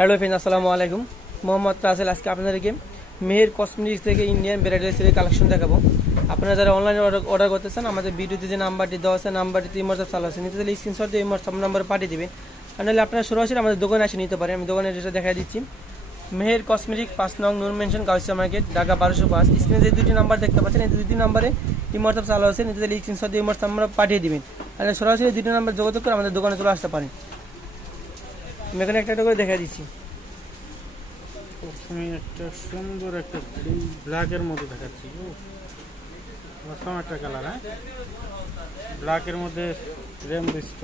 Hello friend, আসসালামু আলাইকুম। মোহাম্মদ রাসেল আজকে আপনাদেরকে মেহের কসমেটিক্স থেকে ইন্ডিয়ান ব্রাইডাল সেটের কালেকশন দেখাবো। আপনারা যারা অনলাইনে অর্ডার করতে চান, আমাদের ভিডিওতে যে নাম্বারটি দেওয়া আছে নাম্বারটিতে হোয়াটসঅ্যাপ চালু আছে, নিতে চাইলে স্ক্রিনশট দিয়ে হোয়াটসঅ্যাপ নাম্বারে পাঠিয়ে দেবেন। আর নাহলে আপনারা সরাসরি আমাদের দোকানে এসে নিতে পারেন। আমি দোকানের এসে দেখা দিচ্ছি। মেহের কসমেটিক 5 নং নূর মেনশন, গাউসিয়া মার্কেট, ঢাকা 1205। স্ক্রিনে যে দুটি নাম্বার দেখতে পাচ্ছেন, এই দুটি নাম্বারে হোয়াটসঅ্যাপ চালু আছে, নিতে চাইলে স্ক্রিনশট দিয়ে হোয়াটসঅ্যাপ নাম্বার পাঠিয়ে দেবেন। আর সরাসরি দুটি নাম্বার যোগাযোগ করে আমাদের দোকানে চলে আসতে পারেন। আমি এখানে একটা করে দেখা দিচ্ছি। প্রথমে একটা সুন্দর একটা ব্ল্যাকের মধ্যে দেখাচ্ছি। প্রথম একটা কালার, হ্যাঁ, ব্ল্যাকের মধ্যে রেমবিস্ট,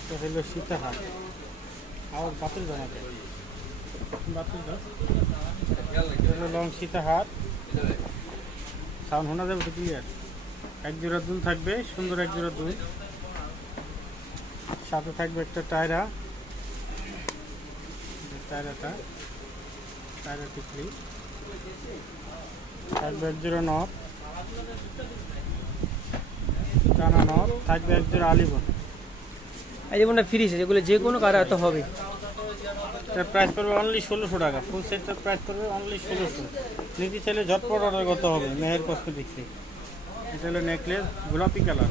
এটা হলো সীতাহার। আর বাতিল জানাতে বাতিল হলো লং সীতাহার। সাউন্ড শোনা যাবে তো ক্লিয়ার? এক জোড়া দুল থাকবে, সুন্দর এক জোড়া দুল। সাথে থাকবে একটা টায়রা, টায়রা টিকলি থাকবে, এক জোড়া নথ, টানা নথ থাকবে, এক জোড়া আলিবন। এই যেমনটা ফ্রি আছে, যেগুলো যে কোনো কারা তো হবে। এটার প্রাইস পড়বে অনলি 1600 টাকা। ফুল সেটটার প্রাইস পড়বে অনলি 1600। নিতে চাইলে ঝটপট অর্ডার করতে হবে মেহের কসমেটিক্সে। এটা হলো নেকলেস, গোলাপি কালার,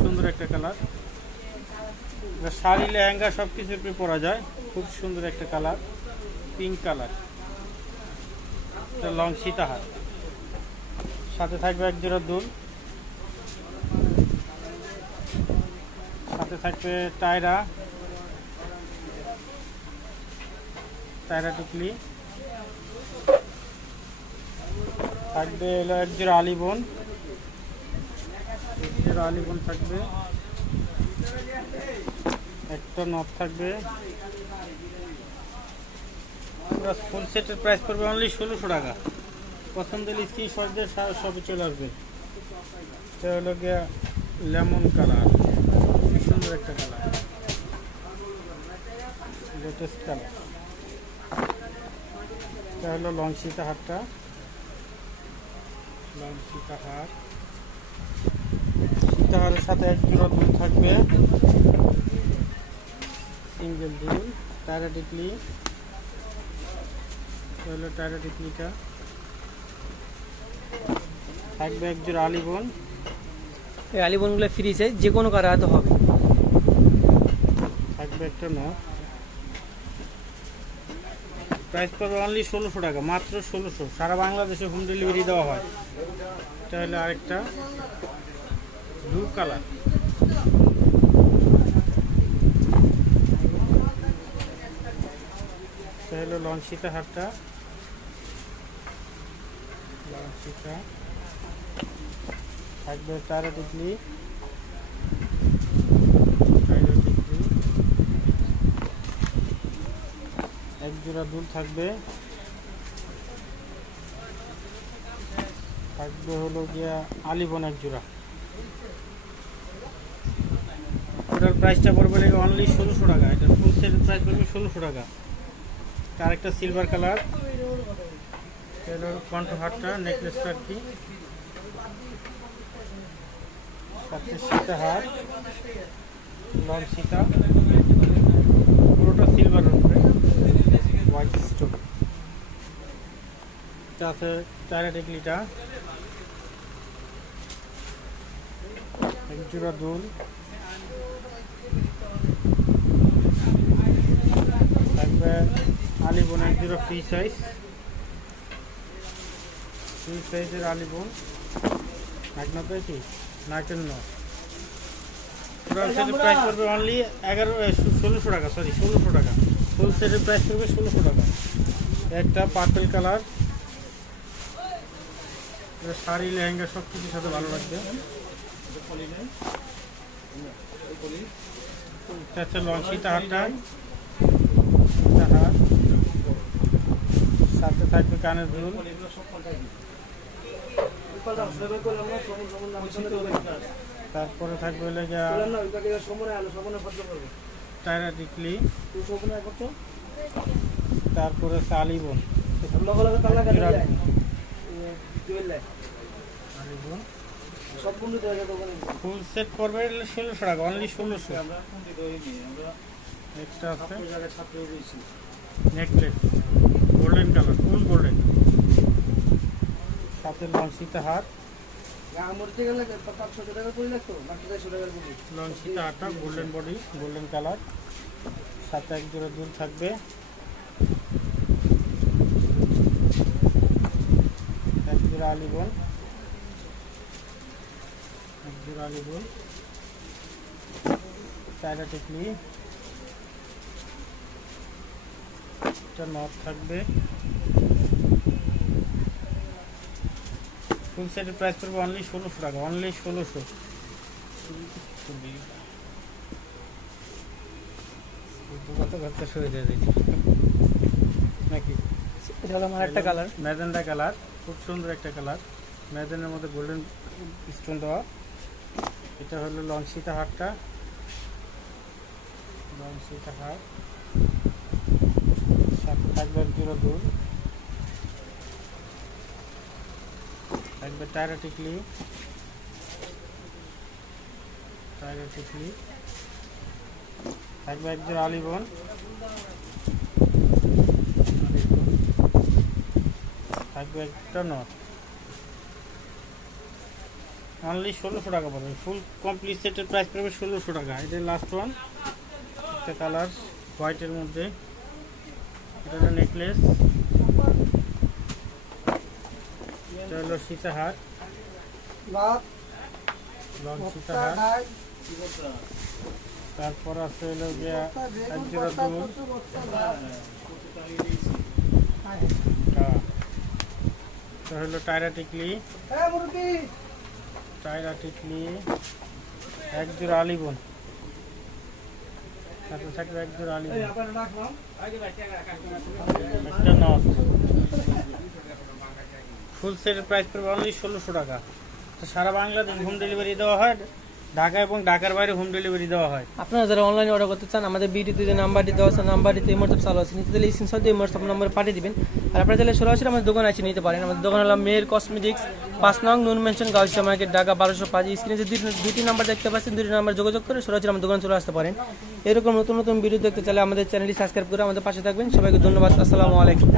সুন্দর একটা কালার। শাড়ি, লেহেঙ্গা সব কিছু পরা যায়, খুব সুন্দর একটা কালার, পিঙ্ক কালার। এটা লং সীতাহার, সাথে থাকবে এক জোড়া দুল, সাথে থাকবে টায়রা টুকলি, থাকবে হলো এক জোড়া আলিবন, থাকবে, একটা নথ থাকবে। ফুল সেটের প্রাইস পড়বে অনলি 1600 টাকা। পছন্দ হলে স্ক্রিনশট দিয়ে সবই চলে আসবে। এটা হলো গিয়া লেমন কালার, সুন্দর একটা কালার, লেটেস্ট কালার। এটা হলো লং সীতাহারটা, সীতাহারের সাথে এক জোড়া দুল থাকবে, সিঙ্গেল দুল। টায়রা টিকলি, হলো টায়রা টিকলিটা থাকবে, এক জোড়া আলিবন। এই আলিবনগুলো ফ্রি আছে, যে কোনো কারা তো হবে। থাকবে একটা নথ। প্রাইস পড়বে অনলি 1600 টাকা, মাত্র 1600। সারা বাংলাদেশে হোম ডেলিভারি দেওয়া হয়। এটা হলো আরেকটা ব্লু কালার, এটা হলো লং সীতাহারটা, থাকবে টায়রা টিকলি, এক জোড়া দুল থাকবে, হলো গিয়া আলিবন এক জোড়া। ওটার প্রাইসটা পড়বে অনলি 1600 টাকা। এটা ফুল সেটের প্রাইস পড়বে 1600 টাকা। তার একটা সিলভার কালার, কণ্ঠহারটা, নেকলেসটা আর কি, সাথে সীতাহার, লং সীতা, পুরোটা সিলভারের উপরে হোয়াইট স্টোন। এটা আছে টায়রা টিকলিটা, এক জোড়া দুল, থাকবে আলিবন এক জোড়া ফ্রি সাইজের আলিবন। এক নব্বই কি নাইটের নয়। টোটাল সেটের প্রাইস পড়বে অনলি 1600 টাকা, 1600 টাকা। ফুল সেটের প্রাইস পড়বে 1600 টাকা। একটা পার্পল কালার, শাড়ি, লেহেঙ্গা সব কিছুর সাথে ভালো লাগবে। এটা হচ্ছে লং সীতাহারটা, সাথে থাকবে কানের দুল, তারপরে থাকবে টায়রা টিকলি, তারপরে আলিবন। ফুল সেট পড়বে 1600 টাকা, অনলি 1600। একটা আছে নেকলেস গোল্ডেন কালার, ফুল গোল্ডেন, সাথে লঞ্চিতা হার, লঞ্চিতা হারটা গোল্ডেন বডি, গোল্ডেন কালার, সাথে এক জোড়া দুল থাকবে, এক জোড়া আলিবন, এক জোড়া আলিবন, চায়না টিকলি, একটা নট থাকবে। ফুল সেটের প্রাইস পড়বে অনলি 1600 টাকা, অনলি 1600। কত খরচা সরে যায় দেখি নাকি। এটা হলো আমার একটা কালার। ম্যাজেন্ডা কালার, খুব সুন্দর একটা কালার, ম্যাজেন্ডার মধ্যে গোল্ডেন স্টোন দেওয়া। এটা হলো লঞ্চিতা হারটা, লঞ্চিতা হার, সাথে থাকবে এক জোড়া দুল, থাকবে টায়রা টিকলি, টায়রা টিকলি, থাকবে এক জোড়া আলিবন, থাকবে একটা নট। অনলি 1600 টাকা পড়বে। ফুল কমপ্লিট সেটের প্রাইস পড়বে 1600 টাকা। এটা লাস্ট ওয়ান, একটা কালার হোয়াইটের মধ্যে, এটা হলো নেকলেস, এটা হলো সীতাহার, লং সীতাহার, তারপর আছে হলো গিয়া এক জোড়া দুল, এটা হলো টায়রা টিকলি, টায়রা টিকলি, এক জোড়া আলিবন, সাথে থাকবে এক জোড়া আলিবন, একটা নট। ফুল সেটের প্রাইস পড়বে অনলি 1600 টাকা। তো সারা বাংলাদেশ হোম ডেলিভারি দেওয়া হয়, ঢাকা এবং ঢাকার বাইরে হোম ডেলিভারি দেওয়া হয়। আপনারা যারা অনলাইনে অর্ডার করতে চান আমাদের ভিডিওতে যে নাম্বারটি দেওয়া আছে নাম্বারটিতে হোয়াটসঅ্যাপ চালু আছে, নিতে চাইলে স্ক্রিনশট দিয়ে হোয়াটসঅ্যাপ নাম্বারে পাঠিয়ে দিবেন। আর আপনারা চাইলে সরাসরি আমাদের দোকানে এসে নিতে পারেন। আমাদের দোকান হলো মেহের কসমেটিক্স, 5 নং নুন মেনশন, গাউসিয়া মার্কেট, ঢাকা 1205। স্ক্রিনে যে দুটি নাম্বার দেখতে পাচ্ছেন, দুটি নাম্বার যোগাযোগ করে সরাসরি আমাদের দোকানে চলে আসতে পারেন। এরকম নতুন নতুন ভিডিও দেখতে চাইলে আমাদের চ্যানেলটি সাবস্ক্রাইব করে আমাদের পাশে থাকবেন। সবাইকে ধন্যবাদ। আসসালামু আলাইকুম।